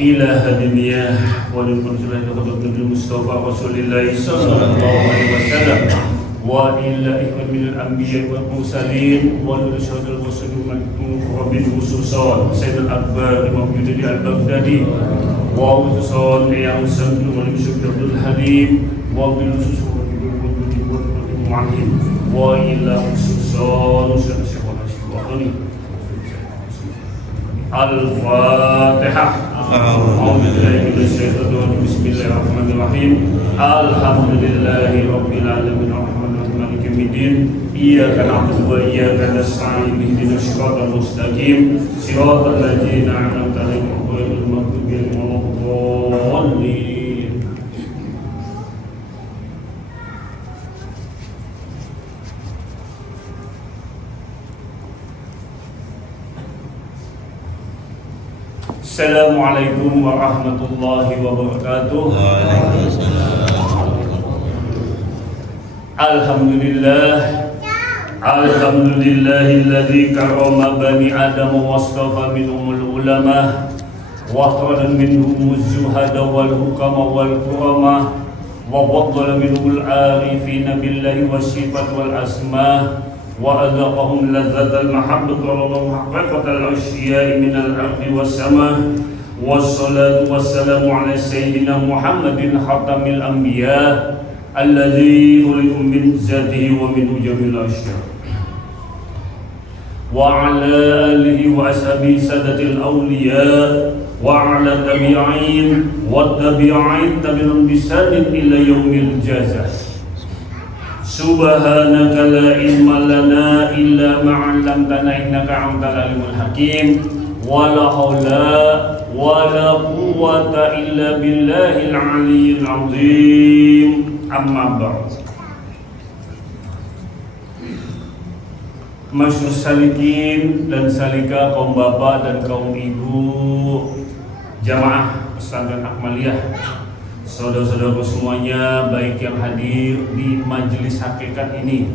إلى هدنية وللرسول خطبة المصطفى رسول الله صلى الله عليه وسلم وإلى إخوان من الأنبياء والمرسلين وللشهد الرسول المقربين خصوصا سيد الأكبر إمام جدي البغدادي وخصوصا yang sempurna manusia Abdul Halim وبالخصوص المعلم وإلى خصوصا Syekh Wahani Al-Fatihah. Bismillahirrahmanirrahim. Alhamdulillahi rabbil alamin arrahmanir rahim maliki yaumiddin. Iyyaka na'budu wa iyyaka nasta'in ihdinas siratal mustaqim siratal ladzina an'amta 'alaihim ghairil maghdubi 'alaihim waladdallin. Assalamualaikum warahmatullahi wabarakatuh. Alhamdulillahilladzi karrama bani Adam wastafa minhumul ulama wa akhraja minhumuz zuhada wal hukama wal kurama wa faddala minhumul arifina billahi wassifat wal asma وأذاقهم لذة المحبة ورضاهم حقيقة الأشياء من الأرض والسماء والصلاة والسلام على سيدنا محمد خاتم الأنبياء الذي خلق من ذاته ومن جميع الأشياء وعلى آله وأصحابه سادة الأولياء وعلى التابعين والتابعين تبعهم بإحسان إلى يوم الجزاء. Subhanaka la ilma lana illa ma 'allamtana innaka antal alimul hakim wa la haula wa la quwwata illa billahil aliyyil azim. Amma ba'd. Masyur salikin dan salika, kaum bapak dan kaum ibu jamaah pesantren Akmaliyah, saudara-saudaraku semuanya, baik yang hadir di majelis hakikat ini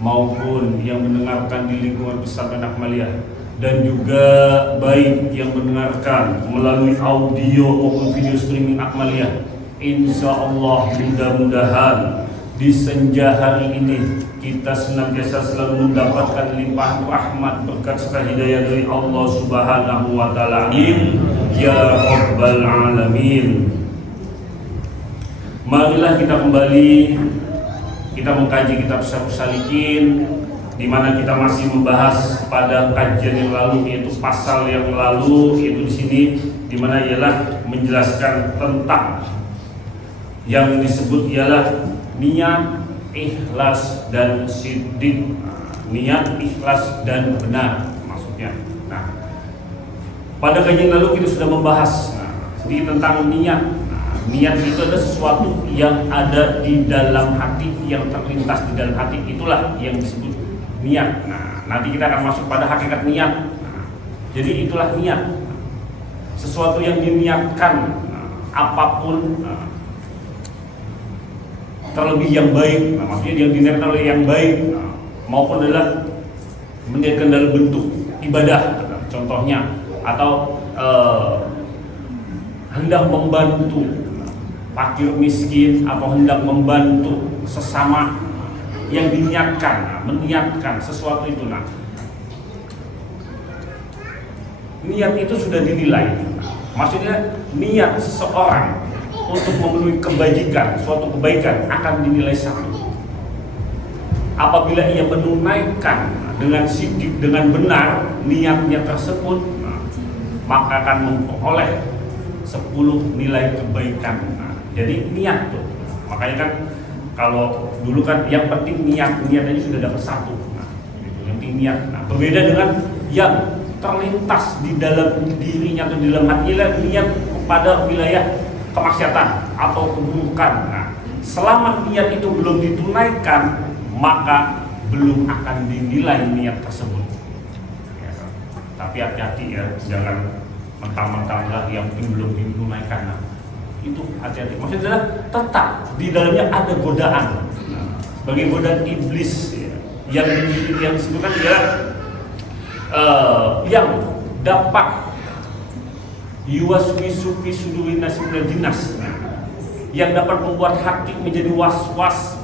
maupun yang mendengarkan di lingkungan pesantren Akmaliyah, dan juga baik yang mendengarkan melalui audio maupun video streaming Akmaliyah. Insya Allah mudah-mudahan di senja hari ini kita senantiasa selalu mendapatkan limpahan rahmat berkat serta hidayah dari Allah Subhanahu wa Ta'ala. Amin ya rabbal alamin. Marilah kita kembali mengkaji kitab Syarh Salikin, di mana kita masih membahas pada kajian yang lalu, yaitu pasal yang lalu, yaitu di sini di mana ialah menjelaskan tentang yang disebut ialah niat, ikhlas dan siddiq. Niat, ikhlas dan benar maksudnya. Nah, pada kajian lalu kita sudah membahas sedikit tentang niat. Niat itu adalah sesuatu yang ada di dalam hati, yang terlintas di dalam hati, itulah yang disebut niat. Nah, nanti kita akan masuk pada hakikat niat. Jadi itulah niat, sesuatu yang diniatkan, apapun, terlebih yang baik. Maksudnya yang diniatkan oleh yang baik, maupun adalah meniatkan dalam bentuk ibadah, contohnya, atau hendak membantu fakir miskin, atau hendak membantu sesama, yang diniatkan, meniatkan sesuatu itu. Nah, niat itu sudah dinilai. Maksudnya niat seseorang untuk memenuhi kebajikan, suatu kebaikan akan dinilai satu. Apabila ia menunaikan dengan siddiq, dengan benar niatnya tersebut, maka akan memperoleh 10 nilai kebaikan. Jadi niat tuh, makanya kan kalau dulu kan yang penting niatnya sudah dapat 1. Nah, gitu, yang penting niat. Nah, berbeda dengan yang terlintas di dalam dirinya atau di dalam hatinya, niat kepada wilayah kemaksiatan atau keburukan. Nah, selama niat itu belum ditunaikan, maka belum akan dinilai niat tersebut. Ya, tapi hati-hati ya, jangan mentang-mentang yang belum ditunaikan. Nah, itu hati-hati. Maksudnya tetap di dalamnya ada godaan, sebagai godaan iblis ya, yang disebutkan ya, yang dapat yuwaswisu fi sudurin nasi minal jinnas, yang dapat membuat hati menjadi was-was.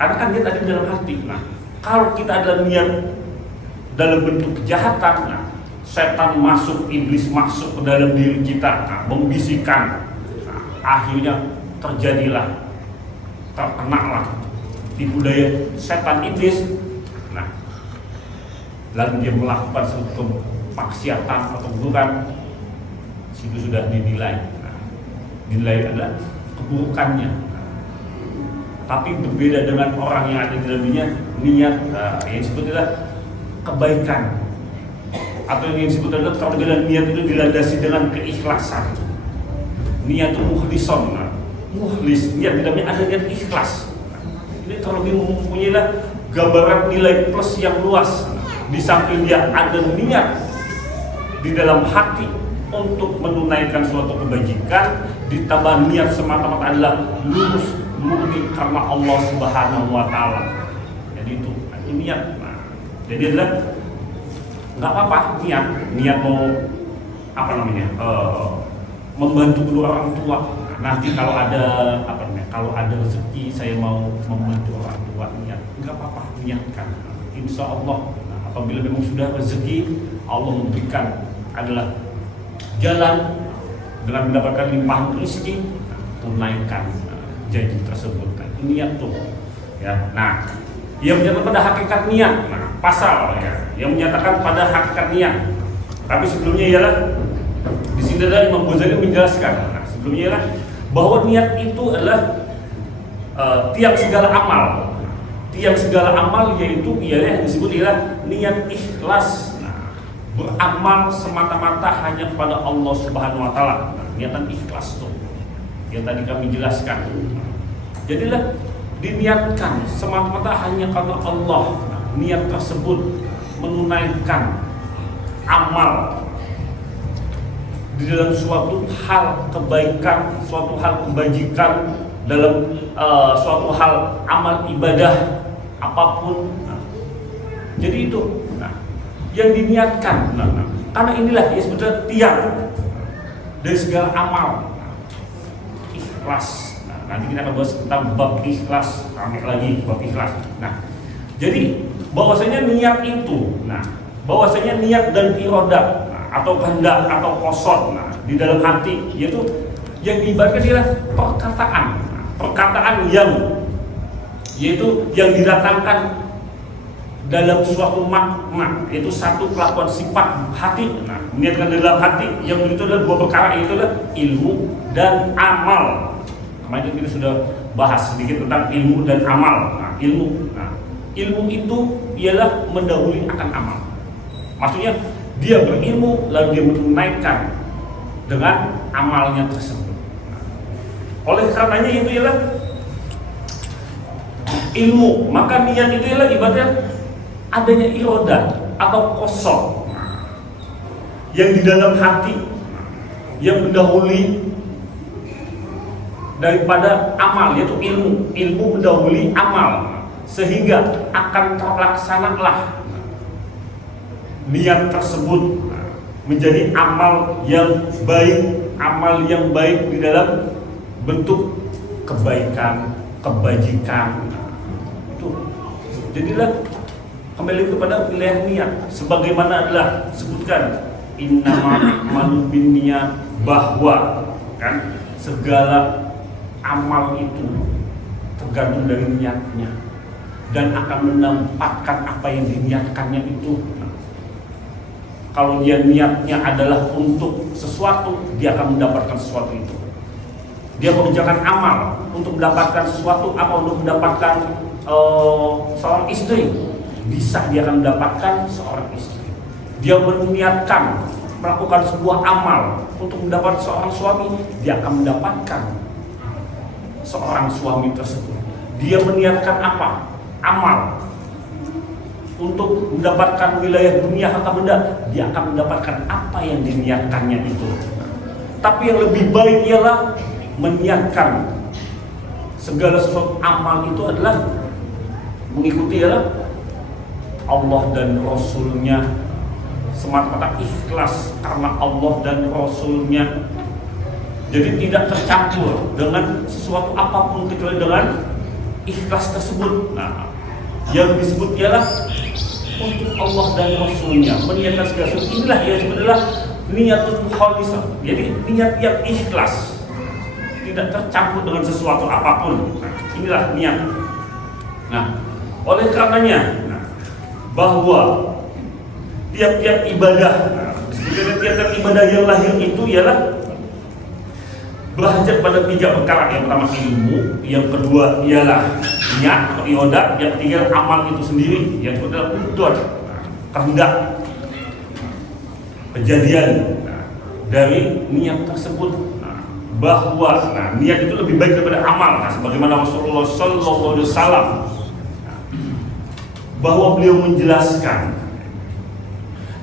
Karena kan niat ada di dalam hati. Nah, kalau kita adalah niat dalam bentuk kejahatan, nah, setan masuk, iblis masuk ke dalam diri kita, nah, membisikkan, nah, akhirnya terjadilah, terkenalah tipu daya setan iblis. Nah, lalu dia melakukan suatu maksiatan atau keburukan, itu sudah dinilai. Nah, dinilai adalah keburukannya. Nah, tapi berbeda dengan orang yang ada di dalamnya niat yang disebut adalah kebaikan, atau yang disebut adalah kalau niat itu dilandasi dengan keikhlasan. Niat itu muhlison, mukhlis, niat di dalamnya ada niat ikhlas. Ini terlebih mempunyai gambaran nilai plus yang luas. Di samping dia ada niat di dalam hati untuk menunaikan suatu kebajikan, ditambah niat semata-mata adalah lurus murni karena Allah Subhanahu wa Ta'ala. Jadi itu niat. Nah, jadi adalah nggak apa-apa niat mau apa namanya membantu kedua orang tua. Nanti kalau ada apa namanya, kalau ada rezeki saya mau membantu orang tua, niat nggak apa-apa, niatkan. Insya Allah, nah, apabila memang sudah rezeki Allah memberikan adalah jalan dengan mendapatkan limpahan rezeki, tunaikan janji tersebut. Nah, niat tuh ya. Nah, yang menyatakan pada hakikat niat, nah, pasal ya yang menyatakan pada hakikat niat. Tapi sebelumnya ialah di sini adalah Imam Ghazali menjelaskan. Nah, sebelumnya ialah bahwa niat itu adalah tiang segala amal. Tiang segala amal yaitu ialah yang disebut ialah niat ikhlas. Nah, beramal semata-mata hanya kepada Allah Subhanahu wa Ta'ala. Nah, niatan ikhlas tuh yang tadi kami jelaskan. Jadilah diniatkan semata-mata hanya karena Allah. Nah, niat tersebut menunaikan amal di dalam suatu hal kebaikan, suatu hal kebajikan, dalam suatu hal amal ibadah apapun. Nah, jadi itu yang diniatkan. Karena inilah yang sebetulnya tiang dari segala amal. Ikhlas. Nanti kita akan bahas tentang bab ikhlas, ramai lagi bab ikhlas. Nah, jadi bahwasanya niat itu, bahwasanya niat dan iroda, atau kehendak atau qasad, di dalam hati, yaitu yang diibaratkan adalah perkataan yang yaitu yang didatangkan dalam suatu makna, yaitu satu kelakuan sifat hati. Nah, niatkan dalam hati yang itu adalah dua perkara, yaitu adalah ilmu dan amal. Kemarin kita sudah bahas sedikit tentang ilmu dan amal. Nah, ilmu itu ialah mendahului akan amal. Maksudnya dia berilmu lalu dia menunaikan dengan amalnya tersebut. Oleh karenanya itu ialah ilmu, maka niat itu ialah ibaratnya adanya iroda atau qasad yang di dalam hati yang mendahului daripada amal, yaitu ilmu mendahului amal, sehingga akan terlaksanalah niat tersebut menjadi amal yang baik di dalam bentuk kebaikan, kebajikan. Itu jadilah kembali kepada pilihan niat, sebagaimana adalah sebutkan innamal a'malu binniyat, bahwa kan segala amal itu tergantung dari niatnya dan akan menempatkan apa yang diniatkannya itu. Kalau dia niatnya adalah untuk sesuatu, dia akan mendapatkan sesuatu itu. Dia mengerjakan amal untuk mendapatkan sesuatu, apa untuk mendapatkan seorang istri, bisa dia akan mendapatkan seorang istri. Dia meniatkan melakukan sebuah amal untuk mendapat seorang suami, dia akan mendapatkan seorang suami tersebut. Dia meniatkan apa? Amal untuk mendapatkan wilayah dunia harta benda, dia akan mendapatkan apa yang diniatkannya itu. Tapi yang lebih baik ialah meniatkan segala sesuatu amal itu adalah mengikuti ialah Allah dan Rasulnya semata-mata ikhlas karena Allah dan Rasulnya. Jadi tidak tercampur dengan sesuatu apapun kecuali dengan ikhlas tersebut. Nah, yang disebut ialah untuk Allah dan Rasulnya, meniatkan segala sesuatu. Inilah yang sebenarnya niatul khalisah. Jadi niat yang ikhlas, tidak tercampur dengan sesuatu apapun. Nah, inilah niat. Nah, oleh karenanya bahwa tiap-tiap ibadah, tiap-tiap ibadah yang lahir itu ialah belajar pada 3 perkara. Yang pertama ilmu, yang kedua ialah niat atau ibadah, yang ketiga amal itu sendiri, yang kedua adalah udhur, kehendak, kejadian dari niat tersebut. Bahwa niat itu lebih baik daripada amal. Sebagaimana Rasulullah Sallallahu Alaihi Wasallam bahwa beliau menjelaskan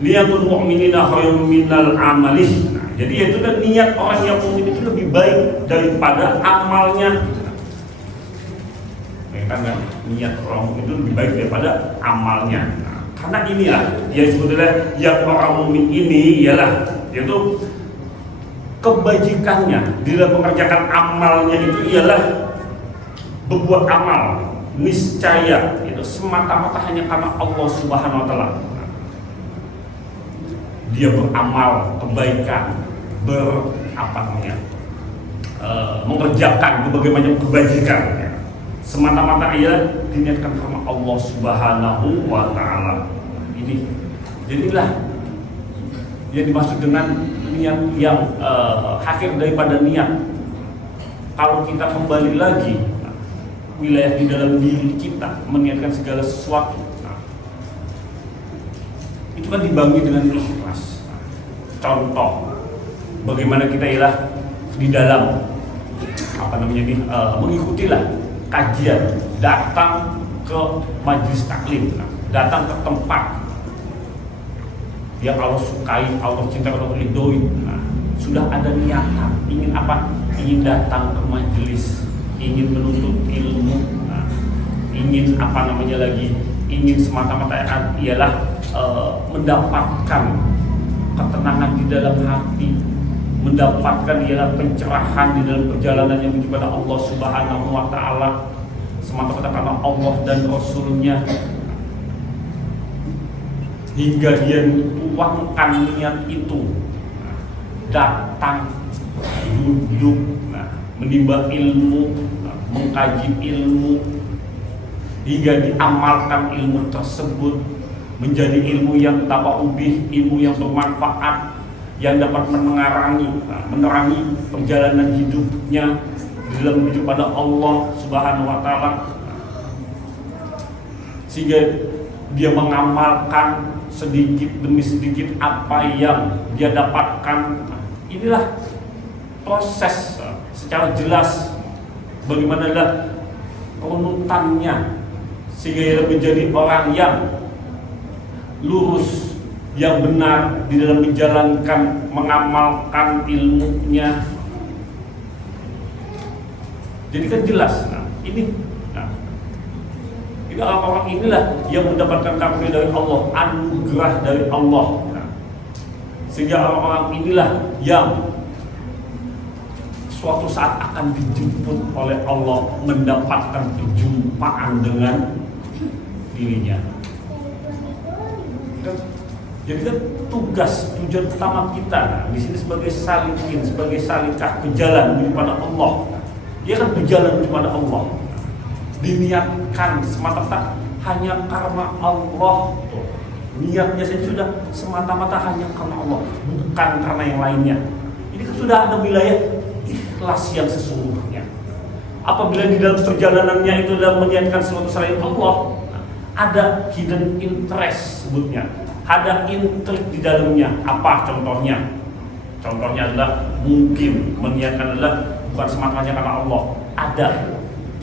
niatul mu'minina khairun minal amalih. Jadi itu kan niat orang yang mukmin itu lebih baik daripada amalnya. Karena niat orang mukmin itu lebih baik daripada amalnya. Karena inilah yang sebetulnya yang orang mukmin ini ialah yaitu kebajikannya di dalam mengerjakan amalnya itu ialah berbuat amal niscaya itu semata-mata hanya karena Allah Subhanahu wa taala. Dia beramal kebaikan, mengerjakan berbagai macam kebajikan, semata-mata ia diniatkan karena Allah Subhanahu wa taala. Ini jadilah yang dimaksud dengan niat yang akhir daripada niat. Kalau kita kembali lagi wilayah di dalam diri kita meniatkan segala sesuatu, itu kan dibangun dengan ikhlas. Contoh bagaimana kita ialah di dalam mengikutilah kajian, datang ke majelis taklim, datang ke tempat yang Allah sukai, Allah cinta, Allah ridhoi. Sudah ada niatan ingin apa? Ingin datang ke majelis, ingin menuntut ilmu, ingin ingin semata-mata ialah mendapatkan ketenangan di dalam hati, mendapatkan ialah pencerahan di dalam perjalanan yang menuju kepada Allah Subhanahu wa taala, semata-mata karena Allah dan Rasulnya, hingga dia tuangkan niat itu, datang, duduk, menimba ilmu, mengkaji ilmu, hingga diamalkan ilmu tersebut menjadi ilmu yang tabaubi, ilmu yang bermanfaat, yang dapat menerangi perjalanan hidupnya di dalam menuju pada Allah Subhanahu wa taala, sehingga dia mengamalkan sedikit demi sedikit apa yang dia dapatkan. Inilah proses secara jelas bagaimana adalah runutannya sehingga ia menjadi orang yang lurus, yang benar di dalam menjalankan, mengamalkan ilmunya. Jadi kan jelas. Ini orang-orang inilah yang mendapatkan karunia dari Allah, anugerah dari Allah. Sehingga orang-orang inilah yang suatu saat akan dijemput oleh Allah, mendapatkan perjumpaan dengan dirinya. Jadi kan tujuan utama kita di sini sebagai salikin, sebagai salikah berjalan kepada Allah. Dia kan berjalan kepada Allah, diniatkan semata-mata hanya karena Allah. Niatnya saja sudah semata-mata hanya karena Allah, bukan karena yang lainnya. Ini kan sudah ada wilayah ikhlas yang sesungguhnya. Apabila di dalam perjalanannya itu dalam meniatkan sesuatu selain Allah, ada hidden interest sebutnya, ada intrik di dalamnya. Apa contohnya? Contohnya adalah mungkin meniatkan adalah bukan semata-mata karena Allah, ada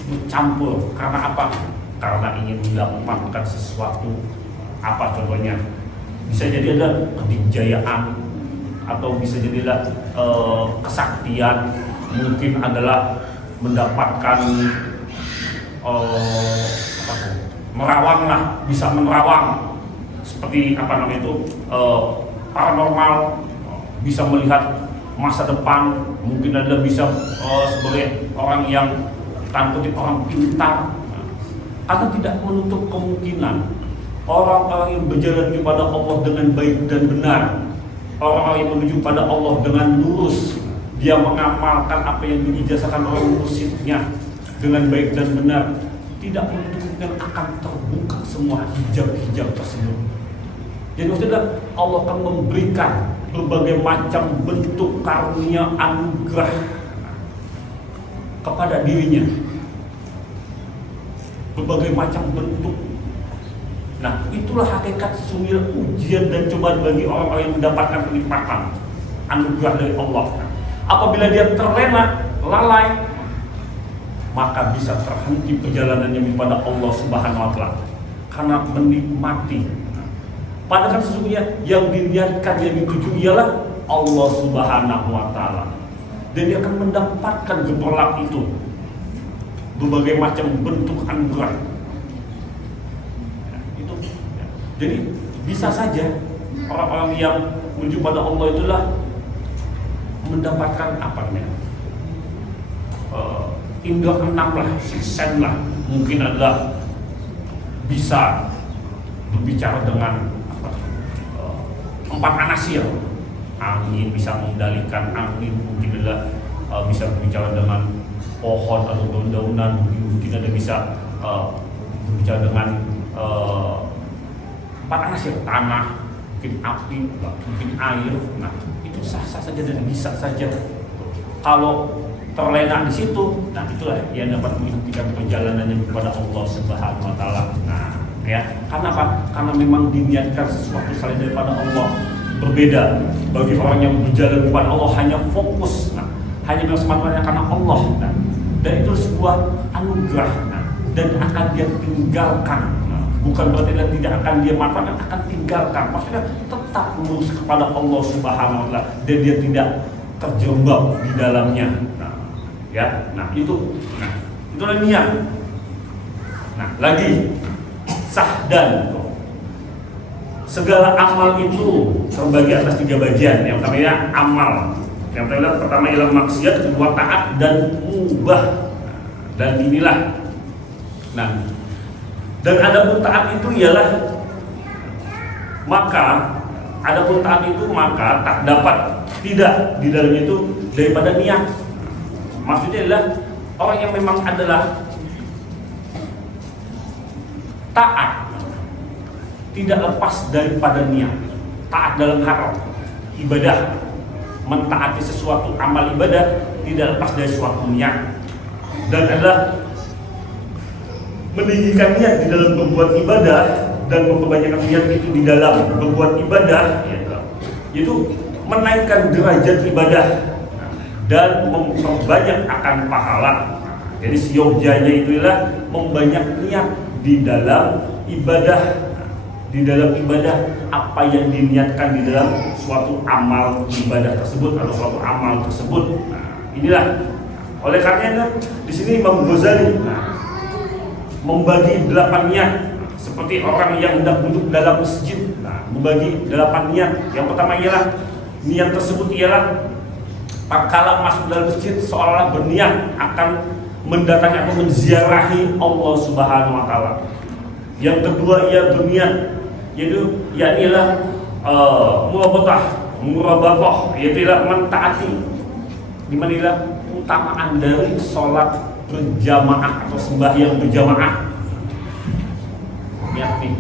bercampur karena apa? Karena ingin mendapatkan sesuatu. Apa contohnya? Bisa jadi ada kedikjayaan, atau bisa jadi ada kesaktian, mungkin adalah mendapatkan merawang lah, bisa menerawang seperti apa namanya itu paranormal, bisa melihat masa depan, mungkin ada bisa sebagai orang yang tanda kutip orang pintar. Atau tidak menutup kemungkinan orang-orang yang berjalan kepada Allah dengan baik dan benar, orang-orang yang menuju pada Allah dengan lurus, dia mengamalkan apa yang diijazahkan oleh mursyidnya dengan baik dan benar, tidak menutup kemungkinan akan terbuka semua hijab-hijab tersebut. Jadi maksudnya Allah akan memberikan berbagai macam bentuk karunia anugerah kepada dirinya, berbagai macam bentuk. Nah, itulah hakikat sesungguhnya ujian dan cobaan bagi orang-orang yang mendapatkan kenikmatan anugerah dari Allah. Apabila dia terlena, lalai, maka bisa terhenti perjalanannya kepada Allah Subhanahu wa Ta'ala karena menikmati. Padahal sesungguhnya yang diniatkan, yang dituju ialah Allah Subhanahu wa Ta'ala, dan dia akan mendapatkan gemerlap itu, berbagai macam bentuk anugerah. Itu. Jadi bisa saja orang-orang yang menuju pada Allah itulah mendapatkan apa namanya, indra keenam lah, sixen lah, mungkin adalah bisa berbicara dengan empat anasir, angin, bisa mengendalikan angin, mungkin adalah bisa berbicara dengan pohon atau daun-daunan, mungkin ada bisa berbicara dengan empat anasir, tanah, mungkin api, mungkin air. Nah, itu sah-sah saja dan bisa saja. Kalau terlena di situ, nah itulah yang dapat menghentikan perjalanannya kepada Allah Subhanahu wa Ta'ala. Nah, ya, karena apa? Karena memang diniatkan sesuatu selain daripada Allah. Berbeda bagi orang yang berjalan kepada Allah hanya fokus, nah, hanya semata-mata karena Allah, nah, dan itu sebuah anugerah, nah, dan akan dia tinggalkan. Nah, bukan berarti tidak akan dia manfaatkan, akan tinggalkan. Maksudnya tetap lurus kepada Allah Subhanahu wa Ta'ala dan dia tidak terjebak di dalamnya. Nah, ya, nah itulah niat. Nah, lagi sahdan. Segala amal itu terbagi atas 3 bagian. Yang pertama amal. Yang pertama ialah maksiat, kedua taat dan mubah. Dan inilah. Nah, dan adapun taat itu ialah maka tak dapat tidak di dalamnya itu daripada niat. Maksudnya adalah orang yang memang adalah taat tidak lepas daripada niat. Taat dalam hal ibadah, mentaati sesuatu amal ibadah tidak lepas dari suatu niat, dan adalah meninggikan niat di dalam berbuat ibadah dan memperbanyak niat itu di dalam berbuat ibadah, yaitu menaikkan derajat ibadah dan memperbanyak akan pahala. Jadi siojanya itulah membanyak niat di dalam ibadah. Di dalam ibadah apa yang diniatkan di dalam suatu amal ibadah tersebut atau suatu amal tersebut. Nah, inilah oleh karenanya di sini Imam Ghazali membagi 8 niat seperti orang yang hendak duduk dalam masjid. Nah, membagi 8 niat. Yang pertama ialah niat tersebut ialah tatkala masuk dalam masjid seolah-olah berniat akan mendatangi atau menziarahi Allah Subhanahu wa Ta'ala. Yang kedua ia berniat yaitu ialah murabatoh, yaitu ialah mentaati, dimana utamaan dari sholat berjamaah atau sembahyang berjamaah. Niat nih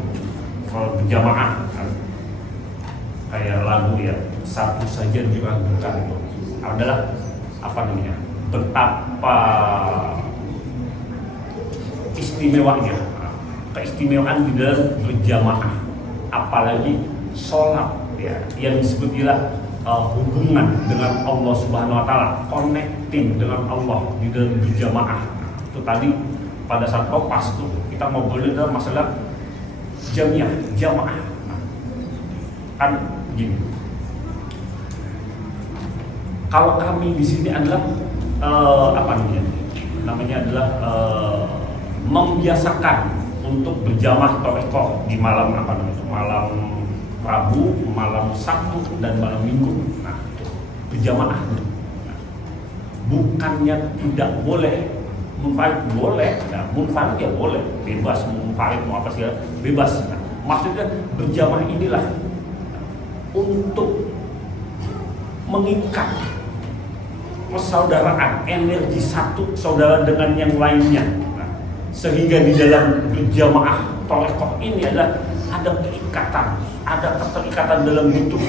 kalau berjamaah kayak lagu ya, satu saja diragukan itu adalah apa namanya, betapa istimewanya, keistimewaan di dalam berjamaah, apalagi sholat ya, yang disebut ialah hubungan dengan Allah Subhanahu wa Ta'ala, connecting dengan Allah di dalam berjamaah. Itu tadi pada saat kopas tuh kita ngobrolin dalam masalah jamaah. Nah, kan gini, kalau kami di sini adalah apa namanya adalah membiasakan untuk berjamaah tarekoh di malam malam Rabu, malam Sabtu dan malam Minggu. Nah, berjamaah. Nah, bukannya tidak boleh, munfarid boleh, nah, munfarid ya boleh, bebas munfarid mau apa sih bebas. Nah, maksudnya berjamaah inilah untuk mengikat persaudaraan, energi satu saudara dengan yang lainnya. Nah, sehingga di dalam berjamaah tarekoh ini adalah ada keikatan, ada keterikatan dalam bentuk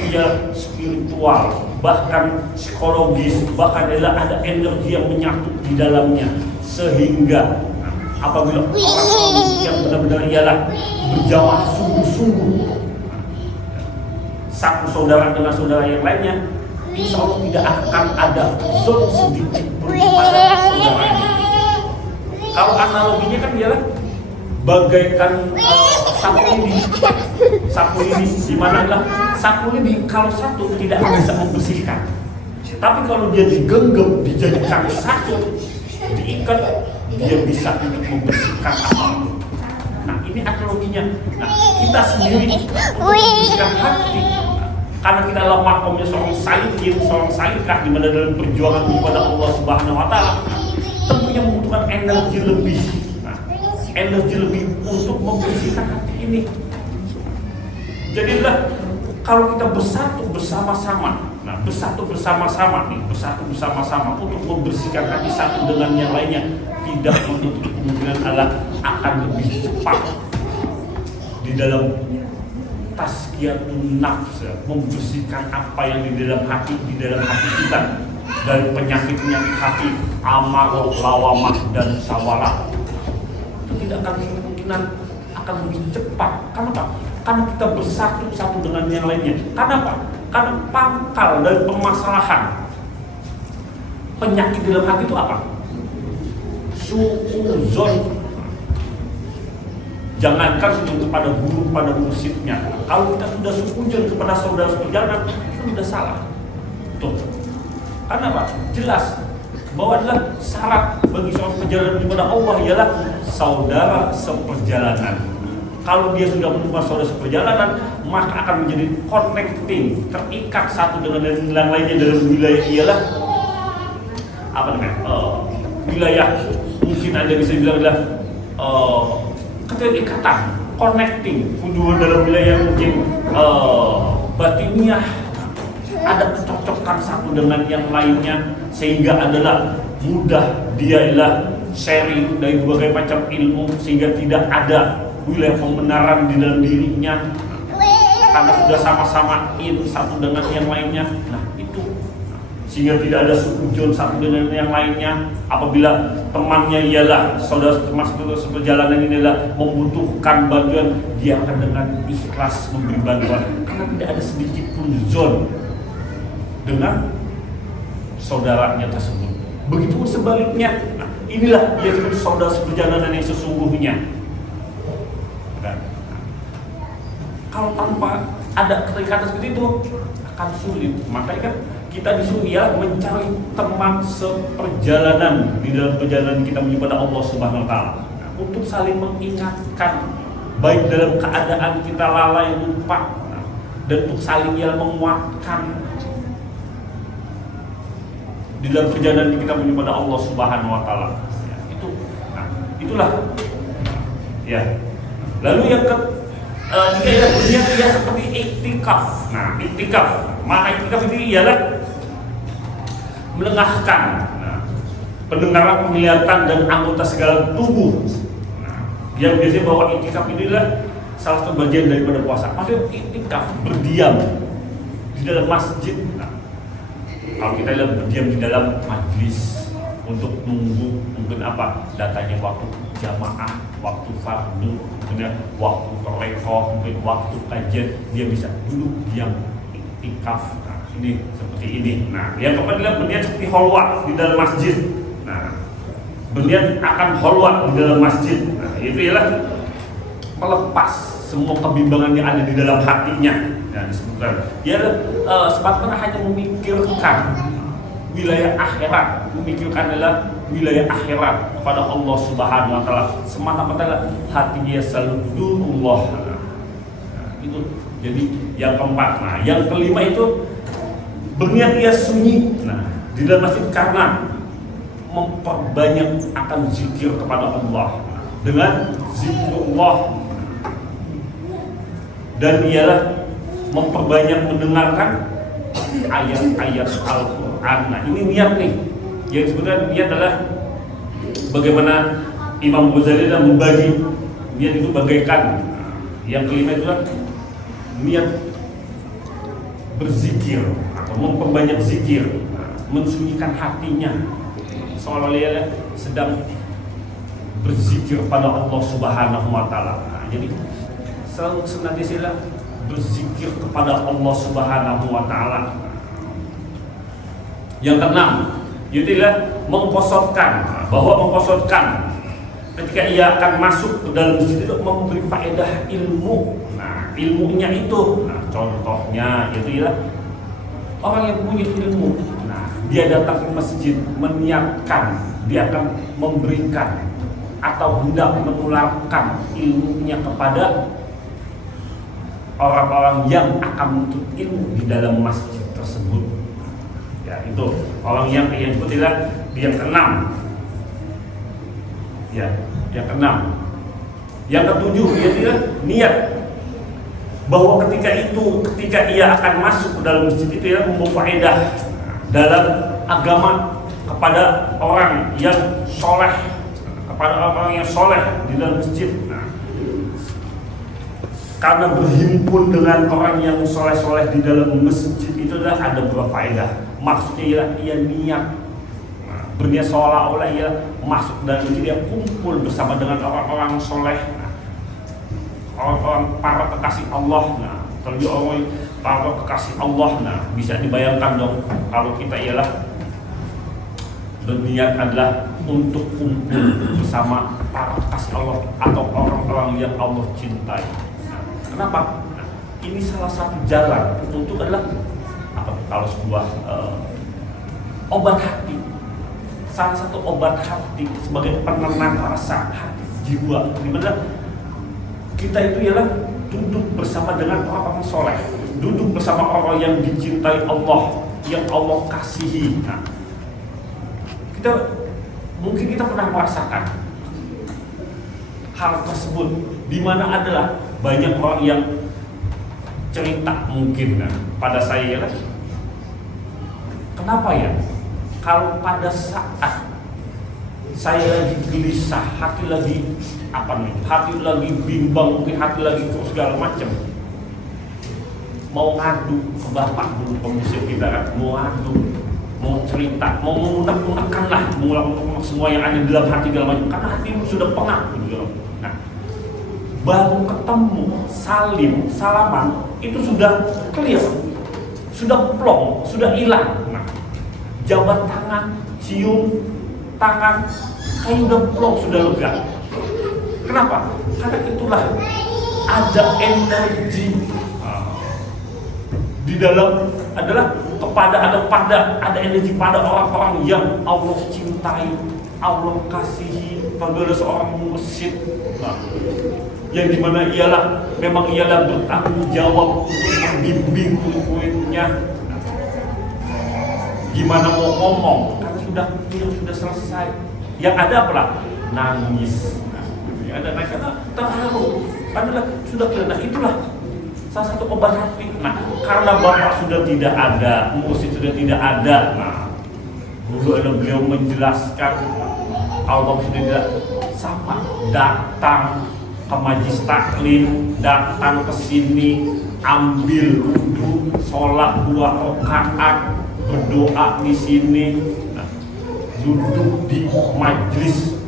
spiritual, bahkan psikologis, bahkan adalah ada energi yang menyatu di dalamnya, sehingga apabila orang yang benar-benar ialah berjamaah sungguh-sungguh satu saudara dengan saudara yang lainnya, insya Allah tidak akan ada zon sedikit pun pada saudaranya. Kalau analoginya kan ialah bagaikan sapu lidi, di mana adalah sapu lidi kalau satu tidak bisa membersihkan, tapi kalau dia digenggam dijadikan satu, diikat, dia bisa untuk membersihkan apapun. Nah, ini analoginya. Nah, kita sendiri untuk membersihkan hati, karena kita adalah makomnya seorang salikin, seorang salikah di mana dalam perjuangan kepada Allah Subhanahu Wa Taala, tentunya membutuhkan energi lebih. Energi lebih untuk membersihkan hati ini. Jadilah kalau kita bersatu bersama-sama, nah bersatu bersama-sama untuk membersihkan hati satu dengan yang lainnya, tidak menutup kemungkinan Allah akan lebih cepat di dalam tazkiyatun nafs, membersihkan apa yang di dalam hati kita dari penyakit-penyakit hati, amarah, lawamah dan sawalah. Tidak akan kemungkinan akan lebih cepat. Kenapa? Karena kita bersatu satu dengan yang lainnya. Kenapa? Karena pangkal dari permasalahan penyakit dalam hati itu apa? Su'uzon. Jangankan sujud kepada guru, pada mursyidnya. Kalau kita sudah sujud kepada saudara seperjalanan, itu sudah salah. Tuh. Kenapa? Jelas bahwa adalah syarat bagi seorang perjalanan kepada Allah ialah saudara seperjalanan. Kalau dia sudah menemukan saudara seperjalanan, maka akan menjadi connecting, terikat satu dengan yang lainnya dalam wilayah ialah apa namanya? Wilayah, mungkin Anda bisa bilang adalah keterikatan, connecting, kedua dalam wilayah mungkin batiniah, ada kecocokan satu dengan yang lainnya, sehingga adalah mudah dia ialah sharing dari berbagai macam ilmu, sehingga tidak ada wilayah pembenaran di dalam dirinya karena sudah sama-sama satu dengan yang lainnya. Nah itu, sehingga tidak ada sukujun satu dengan yang lainnya. Apabila temannya ialah saudara seperjalanan ini adalah membutuhkan bantuan, dia akan dengan ikhlas memberi bantuan karena tidak ada sedikit pun zon dengan saudaranya tersebut. Begitu sebaliknya. Nah, inilah dia disebut saudara seperjalanan yang sesungguhnya. Nah, kalau tanpa ada keterikatan seperti itu akan sulit. Makanya kan kita disuruh ya mencari teman seperjalanan di dalam perjalanan kita menuju pada Allah Subhanahu Wa Taala, untuk saling mengingatkan, baik dalam keadaan kita lalai lupa, dan untuk saling menguatkan di dalam perjalanan kita menuju pada Allah Subhanahu Wa Taala. Ya, itu, nah, itulah. Ya. Lalu yang ketiga ia seperti iktikaf. Nah, iktikaf, maka iktikaf ini ialah melengahkan pendengaran, penglihatan dan anggota segala tubuh. Nah, yang biasanya bahwa iktikaf ini adalah salah satu bagian daripada puasa. Maksudnya iktikaf berdiam di dalam masjid. Nah, kalau kita lihat berdiam di dalam majlis untuk nunggu mungkin apa datanya waktu jamaah, waktu fardu, kemudian waktu tarekoh, mungkin waktu kajian, dia bisa duduk diam iktikaf. Nah, ini seperti ini. Nah, yang keempat adalah berniat seperti holwat di dalam masjid. Nah, berniat akan holwat di dalam masjid. Nah, itu ialah melepas semua kebimbangan yang ada di dalam hatinya. Nah, disebutkan dia semata hanya memikirkan wilayah akhirat, memikirkan adalah wilayah akhirat kepada Allah Subhanahu wa taala. Semata-mata hatinya selalu dzikirullah. Itu jadi yang keempat. Nah, yang kelima itu berniat ia sunyi. Nah, di dalam masjid karena memperbanyak akan zikir kepada Allah dengan zikrullah, dan ialah memperbanyak mendengarkan ayat-ayat Al-Quran. Nah, ini niat nih. Yang sebenarnya niat adalah bagaimana Imam Ghazali dan membagi niat itu bagaikan. Yang kelima itu adalah niat berzikir atau memperbanyak zikir, mensunyikan hatinya seolah-olah ia sedang berzikir pada Allah Subhanahu wa taala. Jadi selalu senantiasa berzikir kepada Allah Subhanahu wa taala. Yang keenam, yaitu mengkosotkan, bahwa mengkosotkan ketika ia akan masuk ke dalam masjid itu memberi faedah ilmu. Nah, ilmunya itu, nah, contohnya itu ialah orang yang punya ilmu. Nah, dia datang ke masjid meniatkan dia akan memberikan atau hendak menularkan ilmunya kepada orang-orang yang akan menuntut ilmu di dalam masjid tersebut. Ya, itu orang yang disebutlah yang keenam. Ya, yang keenam. Yang ketujuh, yaitu niat bahwa ketika ia akan masuk ke dalam masjid itu ya membawa faedah dalam agama kepada orang yang soleh, kepada orang yang soleh di dalam masjid. Nah, karena berhimpun dengan orang yang soleh-soleh di dalam masjid itu adalah ada beberapa faedah. Maksudnya ialah ia niat, berniat seolah-olah ia masuk dan dia kumpul bersama dengan orang-orang soleh, orang-orang para kekasih Allah. Nah, kalau orang para kekasih Allah, nah bisa dibayangkan dong kalau kita ialah berniat adalah untuk kumpul bersama para kekasih Allah atau orang-orang yang Allah cintai. Nah, kenapa? Nah, ini salah satu jalan untuk adalah apa? Kalau sebuah obat hati, salah satu obat hati sebagai penenang rasa hati jiwa, dimana kita itu ialah duduk bersama dengan orang-orang soleh, duduk bersama orang yang dicintai Allah, yang Allah kasihi. Nah, mungkin kita pernah merasakan hal tersebut, di mana adalah banyak orang yang cerita mungkin pada saya ialah, kenapa ya kalau pada saat saya lagi gelisah, hati lagi bimbang, mungkin hati lagi segala macam, mau ngadu ke bapak dulu pemusik kita kan, mau ngadu, mau cerita, mau menggunakan lah, mau semua yang ada di dalam hati segala macam, karena hati sudah pengap gitu. Nah, baru ketemu salaman itu sudah clear, sudah plong, sudah hilang. Nah, jabat tangan, cium tangan, kayak udah plong, sudah lega. Kenapa? Karena itulah ada energi di dalam adalah ada energi pada orang-orang yang Allah cintai, Allah kasihi. Pada seorang mursyid, yang dimana memang ialah bertanggung jawab untuk membimbing murid-muridnya. Gimana mau ngomong karena sudah selesai, yang ada apalah nangis. Ada karena terharu, adalah sudah kena. Itulah salah satu obat hati. Nah, karena bapak sudah tidak ada, mursyid sudah tidak ada. Nah, dulu ada beliau menjelaskan, Allah sudah tidak sama, datang ke majlis taklim, datang ke sini, ambil wudhu, sholat 2 rakaat, berdoa di sini, nah, duduk di majlis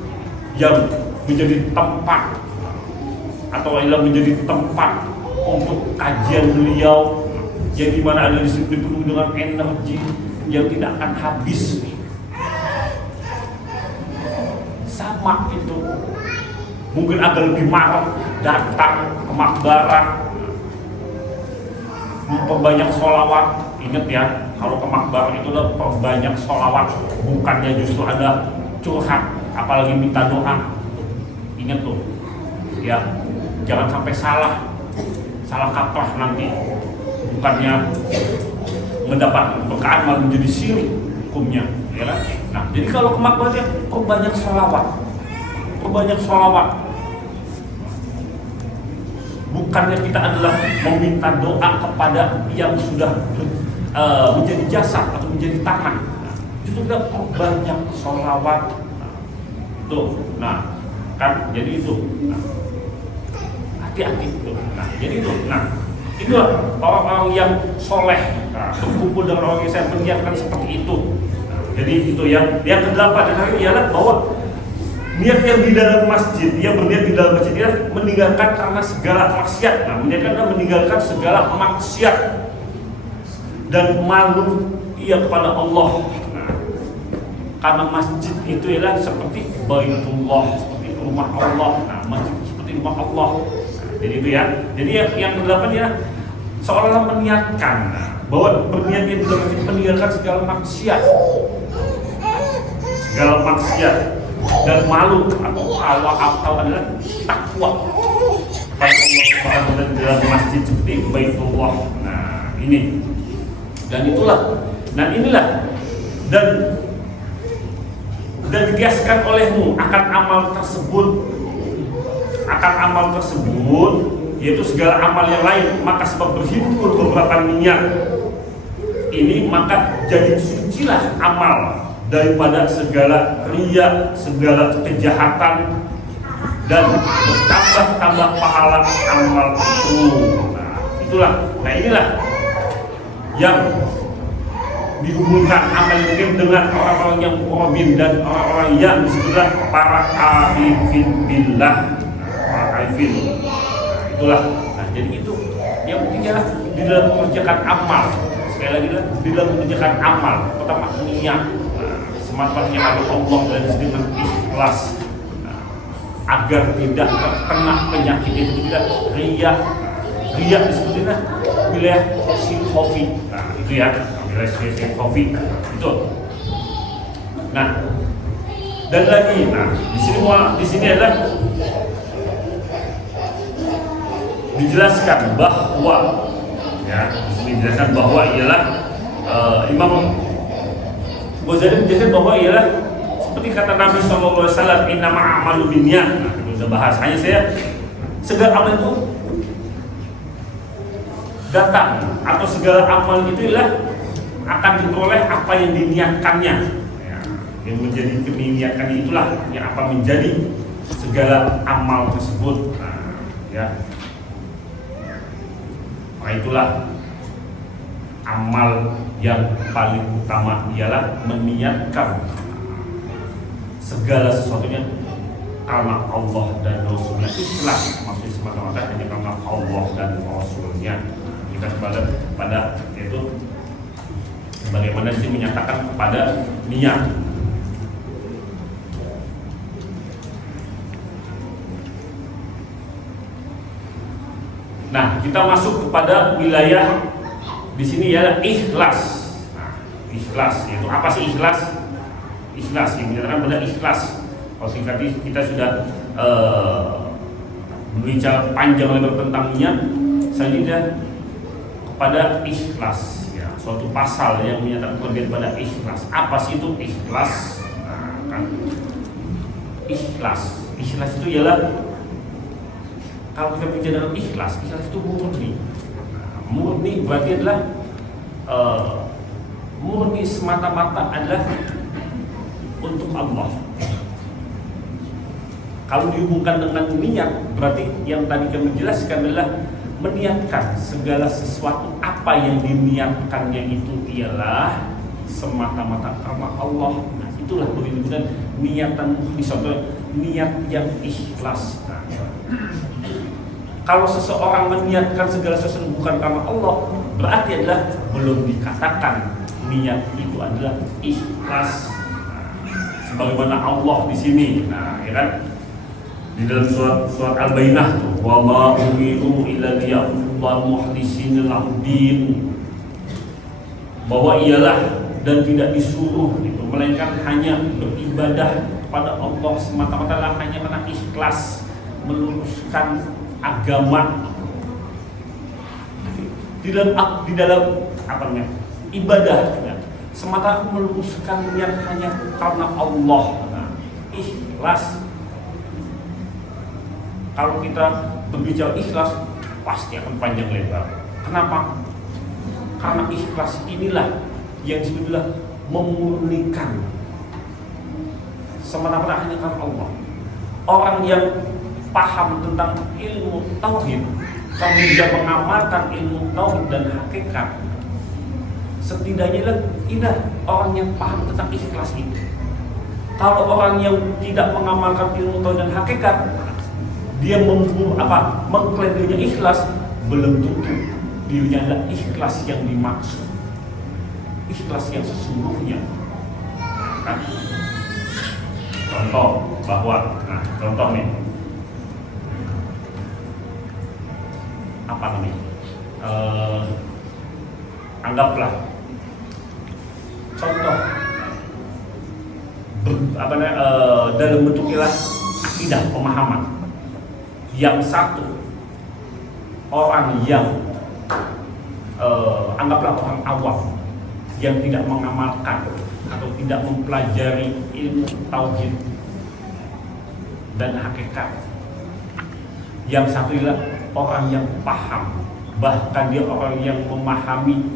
yang menjadi tempat atau menjadi tempat untuk kajian beliau, yang dimana ada di situ penuh dengan energi yang tidak akan habis. Sama itu, mungkin agak lebih marah, datang ke makbarah, memperbanyak sholawat. Ingat ya, kalau ke makbar itu udah perbanyak sholawat, bukannya justru ada curhat, apalagi minta doa. Ingat tuh, ya jangan sampai salah kaprah nanti, bukannya mendapat berkah malah menjadi syirik hukumnya, ya kan? Nah, jadi kalau ke makbar ya perbanyak sholawat, bukannya kita adalah meminta doa kepada yang sudah menjadi jasad atau menjadi tanah. Nah, justru kita perbanyak sholawat. Tuh, nah kan jadi itu. Nah, hati-hati tuh. Nah, jadi itu. Nah, itulah orang-orang yang soleh. Nah, berkumpul dengan orang yang saya menyiapkan seperti itu. Nah, jadi itu yang kedelapan ialah bahwa niat yang di dalam masjid, dia berniat di dalam masjid, dia meninggalkan karena segala maksiat. Nah, meninggalkan segala maksiat dan malu ia kepada Allah. Nah, karena masjid itu ialah seperti baitullah, seperti rumah Allah. Nah, masjid seperti rumah Allah. Nah, jadi itu ya. Jadi yang kedelapan ya seolah-olah meniatkan bahwa berniatnya di dalam masjid meninggalkan segala maksiat dan malu atau adalah takwa pada Allah Subhanahu wa taala dalam masjid seperti baitullah. Nah, ini dan inilah dan dikiaskan olehmu akan amal tersebut yaitu segala amal yang lain, maka sebab berhimpun beberapa niat ini maka jadi sucilah amal daripada segala riya, segala kejahatan, dan bertambah pahala amal itu. Nah inilah yang dihubungkan amal yang dengan orang-orang yang mu'min dan orang-orang yang disebutlah para arifin billah. Itulah. Nah, jadi itu yang penting adalah di dalam mengerjakan amal. Sekali lagi di dalam mengerjakan amal, pertama niat. Semata-matanya ada Allah dan dengan ikhlas, agar tidak terkena penyakit itu tidak riya disebutnya wilayah sinkofi. Nah itu ya, wilayah sinkofi itu. Nah dan lagi, di sini adalah dijelaskan bahwa ialah Imam Ghazali menjelaskan bahwa ialah seperti kata Nabi SAW, innama a'malu binniyat. Nah, itu sudah bahas. Hanya segala amal itu datang atau segala amal itu ialah akan diperoleh apa yang diniatkannya. Ya, yang menjadi niatkan itulah yang akan menjadi segala amal tersebut. Nah, ya. Nah, itulah amal yang paling utama ialah meniatkan segala sesuatunya karena Allah dan Rasulnya. Ikhlas maksudnya semata-mata hanya karena Allah dan Rasulnya. Kita pada yaitu bagaimana sih menyatakan kepada niat. Nah, kita masuk kepada wilayah di sini ya ikhlas. Nah, ikhlas yaitu apa sih ikhlas? Ikhlas yang menyatakan pada ikhlas. Kalau tadi kita sudah berbicara panjang lebar tentang niat, selanjutnya kepada ikhlas. Ya, suatu pasal yang menyatakan terkait pada ikhlas. Apa sih itu ikhlas? Nah, kan ikhlas itu ialah kalau kita bicara dalam ikhlas itu murni. Murni berarti adalah murni semata-mata adalah untuk Allah. Kalau dihubungkan dengan niat, berarti yang tadi kami jelaskan adalah meniatkan segala sesuatu apa yang diniatkannya itu ialah semata-mata karena Allah. Nah, itulah begitu dan niatan mukhlis atau niat yang ikhlas. Nah, kalau seseorang meniatkan segala sesuatu bukan karena Allah, berarti adalah belum dikatakan niat itu adalah ikhlas. Nah, sebagaimana Allah di sini, nah, ya kan? Di dalam surat Al-Bayyinah tuh, wa ma umiru illa liya'budu mukhlisina lahu din. bahwa ialah dan tidak disuruh itu, melainkan hanya beribadah kepada Allah semata-mata, hanya karena ikhlas meluruskan agama di dalam apa namanya ibadah ya. Semata meluruskan niat hanya karena Allah. Nah, ikhlas. Kalau kita berbicara ikhlas pasti akan panjang lebar. Kenapa? Karena ikhlas inilah yang disebutlah memurnikan semata-mata hanya karena Allah. Orang yang paham tentang ilmu tauhid, kalau dia mengamalkan ilmu tauhid dan hakikat, setidaknya inilah orang yang paham tentang ikhlas itu. Kalau orang yang tidak mengamalkan ilmu tauhid dan hakikat, dia mengklaim dirinya ikhlas, belum tentu dirinya adalah ikhlas yang dimaksud, ikhlas yang sesungguhnya. Kan? Contoh bahwa, contoh nih, apa namanya? Anggaplah contoh dalam bentuk akidah, pemahaman. Yang satu orang yang anggaplah orang awam yang tidak mengamalkan atau tidak mempelajari ilmu tauhid dan hakikat. Yang satu adalah orang yang paham, bahkan dia orang yang memahami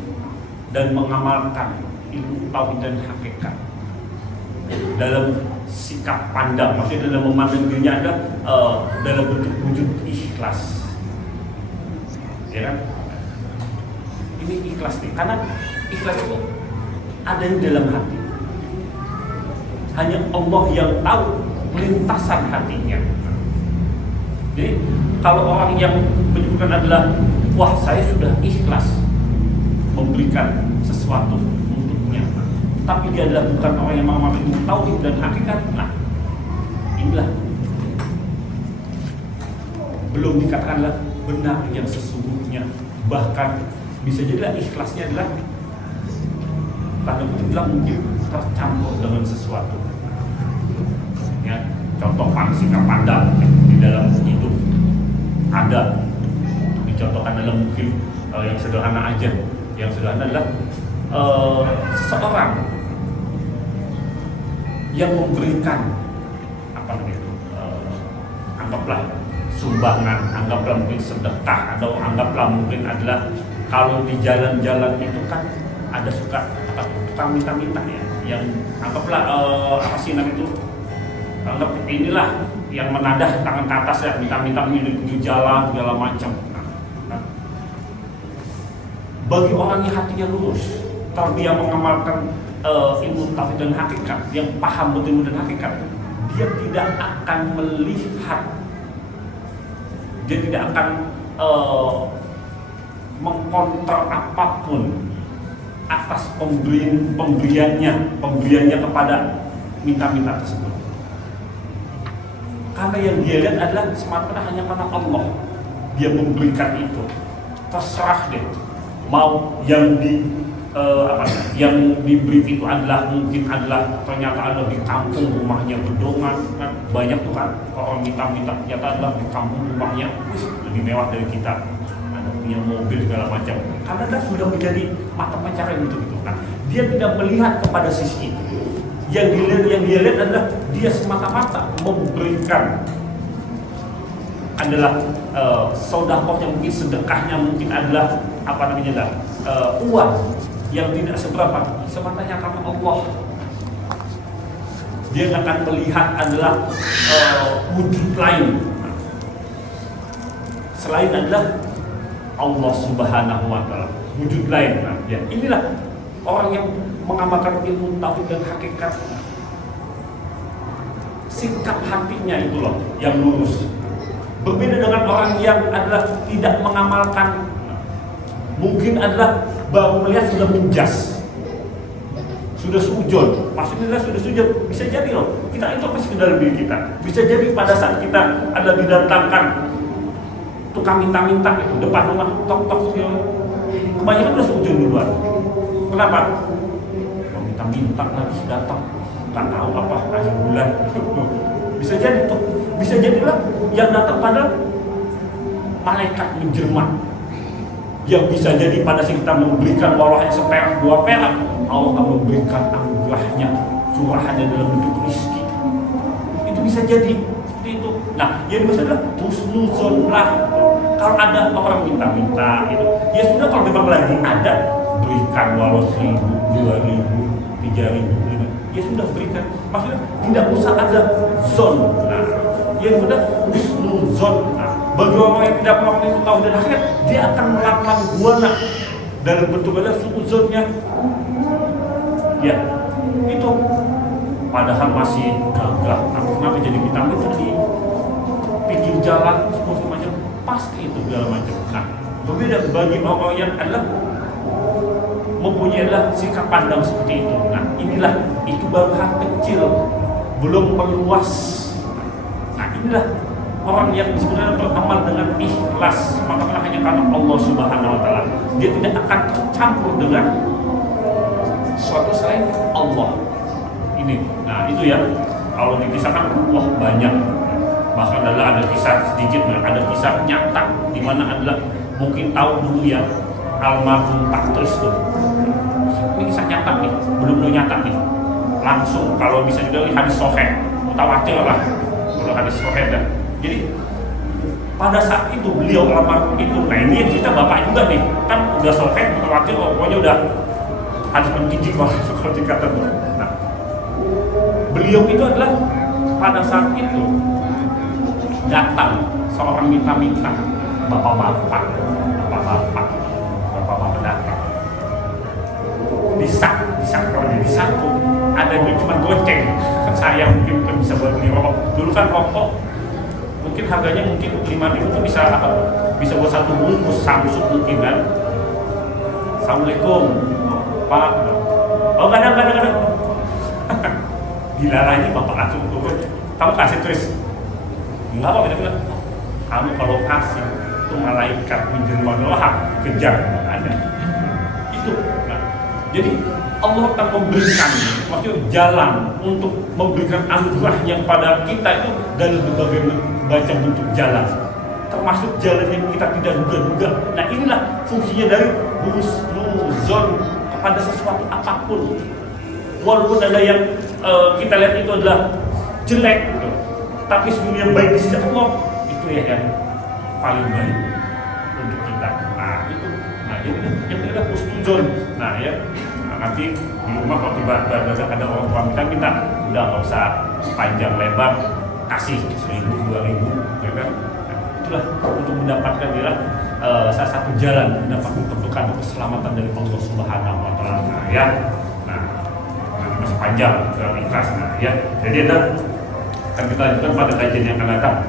dan mengamalkan ilmu tauhid dan hakikat dalam sikap pandang, maksudnya dalam memandang dirinya ada dalam bentuk wujud ikhlas, ya kan? Ini ikhlas nih, karena ikhlas itu ada di dalam hati. Hanya Allah yang tahu lintasan hatinya. Jadi kalau orang yang menyebutkan adalah, wah saya sudah ikhlas memberikan sesuatu untuknya, tapi dia adalah bukan orang yang mengamalkan ilmu tauhid dan hakikat, nah inilah belum dikatakanlah benar yang sesungguhnya. Bahkan bisa jadi ikhlasnya adalah tanda kutip bilang mungkin tercampur dengan sesuatu. Ya, contoh sikap pandang di dalam hidup ada, dicontohkan dalam mungkin yang sederhana aja. Yang sederhana adalah seseorang yang memberikan anggaplah sumbangan, anggaplah mungkin sedekah, atau anggaplah mungkin adalah kalau di jalan-jalan itu kan ada suka tukang minta-minta ya, yang anggaplah apa sih namanya itu, anggap inilah yang menadah tangan ke atas ya, minta-minta di jalan segala macam. Bagi orang yang hatinya lurus, kalau dia mengamalkan ilmu tauhid dan hakikat, yang paham betul dan hakikat, dia tidak akan melihat, dia tidak akan mengkontrol apapun atas pemberiannya kepada minta-minta tersebut. Karena yang dia lihat adalah semata-mata hanya karena Allah dia memberikan itu. Terserah deh, mau yang yang diberi itu adalah mungkin adalah ternyata ada di kampung rumahnya bedongan, kan banyak tuh kan orang minta-minta, ternyata adalah di kampung rumahnya lebih mewah dari kita, ada punya mobil segala macam, karena kan sudah menjadi mata pencarian untuk itu kan. Dia tidak melihat kepada sisi itu. Yang dia lihat adalah dia semata-mata memberikan adalah sedekahnya, mungkin sedekahnya mungkin adalah uang yang tidak seberapa, sematanya karena Allah. Dia akan melihat adalah wujud lain selain adalah Allah Subhanahu wa Ta'ala, wujud lain. Nah, ya, inilah orang yang mengamalkan ilmu tauhid dan hakikat. Sikap hatinya itu loh yang lurus. Berbeda dengan orang yang adalah tidak mengamalkan, mungkin adalah baru melihat sudah menjas, sudah sujon, maksudnya sudah sujon. Bisa jadi loh, kita introspeksi ke dalam diri kita. Bisa jadi pada saat kita ada didatangkan tukang minta-minta itu depan rumah, tok-tok, kebanyakan sudah sujon duluan. Kenapa? Mau minta-minta lagi datang, tak tahu apa akhir bulan. Bisa jadi tuh, bisa jadilah yang datang pada malaikat menjelma. Yang bisa jadi pada saat kita memberikan walau hanya seperak dua perak, Allah akan memberikan anugerahnya, curahannya dalam bentuk rezeki. Itu bisa jadi seperti itu. Nah, yang bisa adalah husnuzon lah. Kalau ada orang minta-minta itu, ya sudah, kalau memang lagi ada, berikan walau 1.000, 2.000, 3.000, ya sudah berikan. Maksudnya tidak usah ada zon. Nah, ya sudah husnuzon. Nah, bagi orang yang tidak melakukan itu tahu dan akhir, dia akan melakukan guana dalam bentuk ada suuzonnya. Ya, itu padahal masih gagah. Kenapa jadi minta-minta di pinggir jalan semua macam, pasti itu segala macam. Nah, berbeda bagi orang yang adalah mempunyai sikap pandang seperti itu. Nah, inilah itu baru hal kecil, belum meluas. Nah, inilah orang yang sebenarnya beramal dengan ikhlas, maka hanya karena Allah Subhanahu wa Ta'ala. Dia tidak akan tercampur dengan suatu selain Allah. Ini, nah itu ya. Kalau dikisahkan, wah banyak. Bahkan adalah ada kisah sedikit, ada kisah nyata di mana adalah mungkin tahu dulu ya almarhum Taktris tuh. Ini kisah nyata nih, belum nyata nih. Langsung kalau bisa juga hadis sahih, mutawatir lah. Kalau hadis sahih dah. Jadi pada saat itu beliau almarhum itu, nah ini kita bapak juga nih, kan udah sahih, mutawatir, pokoknya udah hadis pentinggi kalau dikata. Nah, beliau itu adalah pada saat itu datang seorang minta-minta, bapak-bapak datang, disatu, ada duit cuma goceng. Saya mungkin bisa buat beli rokok. Dulu kan rokok mungkin harganya mungkin 5.000 itu bisa buat satu bungkus Samsung mungkin kan. Assalamualaikum Pak. Oh gak ada. Dilarang bapak langsung turun. Kamu kasih tulis. Enggak apa kita bilang. Kamu kalau kasih itu malaikat menjelma doa kejar ada. Itu. Nah, jadi Allah akan memberikan, maksudnya jalan untuk memberikan anugerahnya pada kita itu dalam berbagai macam bentuk jalan, termasuk jalan yang kita tidak duga-duga. Nah, inilah fungsinya dari husnuzon kepada sesuatu apapun. Walaupun ada yang kita lihat itu adalah jelek, gitu, tapi sebenarnya yang baik di sisi Allah itu ya yang paling baik untuk kita. Nah, itu, nah ini yang adalah husnuzon. Nah ya. Nanti di rumah kalau tiba-tiba ada orang tua minta, udah nggak usah panjang lebar, kasih 1.000, 2.000, ya kan? Nah, itulah untuk mendapatkan salah satu jalan mendapatkan keberkahan dan keselamatan dari Allah Subhanahu wa Ta'ala. Nah, ya, nah masih panjang ke ikhlas, nah ya. Jadi akan kita lanjutkan pada kajian yang akan datang.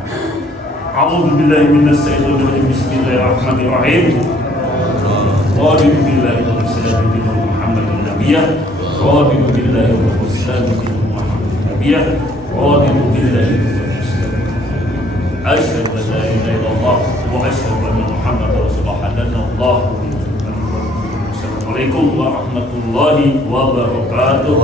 A'udzubillahi minasyaitonir rajim. Bismillahirrahmanirrahim. Raditu billahi wa billahi Muhammadin nabiyya. Raditu billahi wa billahi Muhammadin nabiyya. Raditu billahi wa billahi. Asyhadu an la ilaha illallah wa asyhadu anna Muhammadar rasulullah. Assalamualaikum warahmatullahi wabarakatuh.